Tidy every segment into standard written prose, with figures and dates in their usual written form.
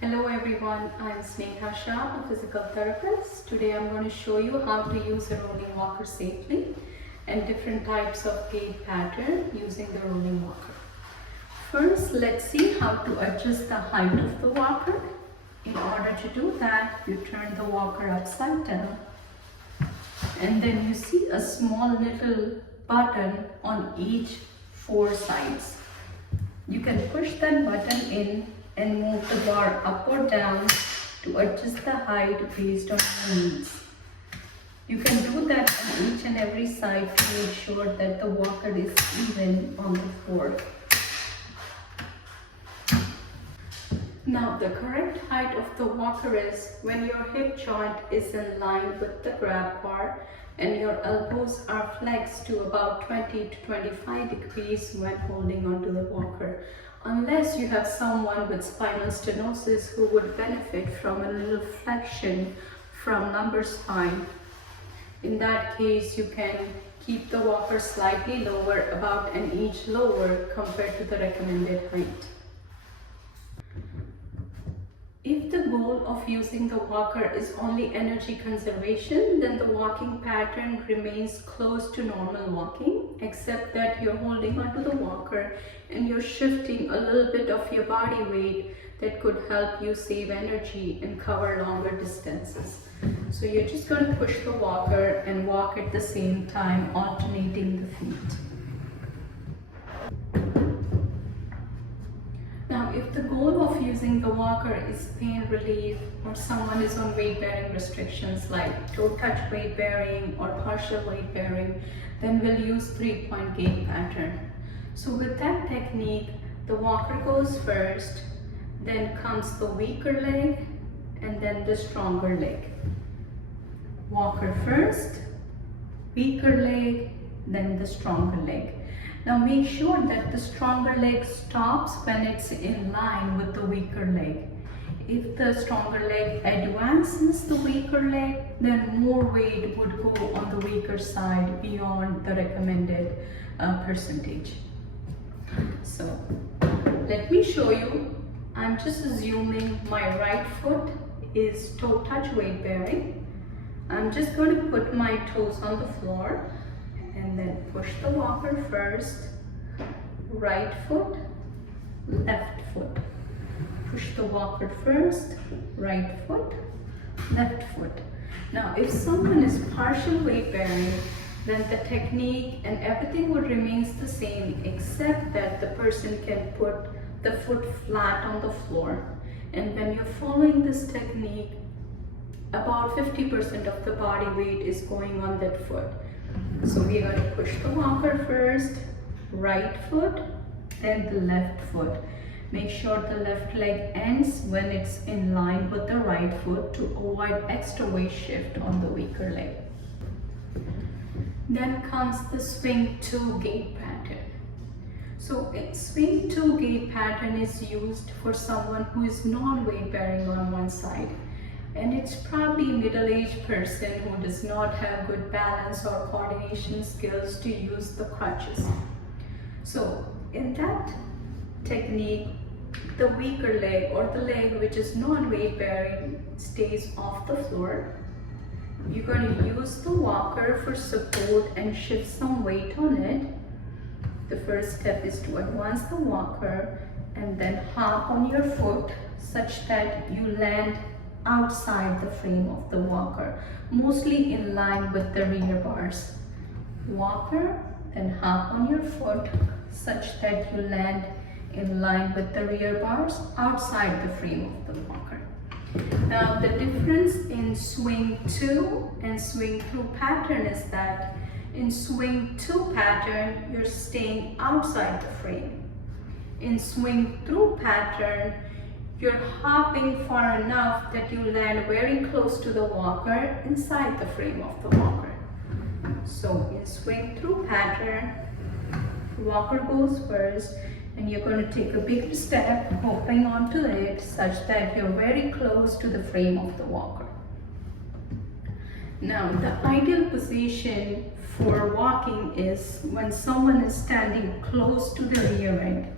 Hello everyone, I'm Sneha Shah, a physical therapist. Today I'm going to show you how to use a rolling walker safely and different types of gait pattern using the rolling walker. First, let's see how to adjust the height of the walker. In order to do that, you turn the walker upside down and then you see a small little button on each four sides. You can push that button in and move the bar up or down to adjust the height based on your needs. You can do that on each and every side to make sure that the walker is even on the floor. Now the correct height of the walker is when your hip joint is in line with the grab bar and your elbows are flexed to about 20 to 25 degrees when holding onto the walker. Unless you have someone with spinal stenosis who would benefit from a little flexion from lumbar spine. In that case, you can keep the walker slightly lower, about an inch lower compared to the recommended height. If the goal of using the walker is only energy conservation, then the walking pattern remains close to normal walking, except that you're holding onto the walker and you're shifting a little bit of your body weight that could help you save energy and cover longer distances. So you're just going to push the walker and walk at the same time, alternating the feet. Now, if the goal of using the walker is pain relief or someone is on weight bearing restrictions like toe touch weight bearing or partial weight bearing, then we'll use 3-point gait pattern. So with that technique, the walker goes first, then comes the weaker leg, and then the stronger leg. Walker first, weaker leg, then the stronger leg. Now make sure that the stronger leg stops when it's in line with the weaker leg. If the stronger leg advances the weaker leg, then more weight would go on the weaker side beyond the recommended percentage. So let me show you. I'm just assuming my right foot is toe touch weight bearing. I'm just going to put my toes on the floor and then push the walker first, right foot, left foot. Push the walker first, right foot, left foot. Now if someone is partial weight bearing, then the technique and everything would remain the same, except that the person can put the foot flat on the floor. And when you're following this technique, about 50% of the body weight is going on that foot. So we're going to push the walker first, right foot, then the left foot. Make sure the left leg ends when it's in line with the right foot to avoid extra weight shift on the weaker leg. Then comes the swing 2 gait pattern. So a swing 2 gait pattern is used for someone who is non-weight bearing on one side. And it's probably a middle-aged person who does not have good balance or coordination skills to use the crutches. So in that technique, the weaker leg or the leg which is non-weight bearing stays off the floor. You're going to use the walker for support and shift some weight on it. The first step is to advance the walker and then hop on your foot such that you land outside the frame of the walker, mostly in line with the rear bars. Walker, then hop on your foot such that you land in line with the rear bars outside the frame of the walker. Now the difference in swing 2 and swing through pattern is that in swing 2 pattern, you're staying outside the frame. In swing through pattern, you're hopping far enough that you land very close to the walker inside the frame of the walker. So in swing through pattern, walker goes first and you're going to take a big step, hopping onto it such that you're very close to the frame of the walker. Now the ideal position for walking is when someone is standing close to the rear end.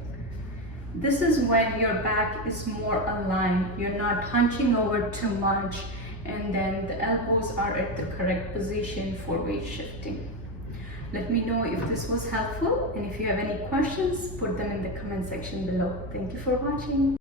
This is when your back is more aligned. You're not hunching over too much, and then the elbows are at the correct position for weight shifting. Let me know if this was helpful, and if you have any questions, put them in the comment section below. Thank you for watching.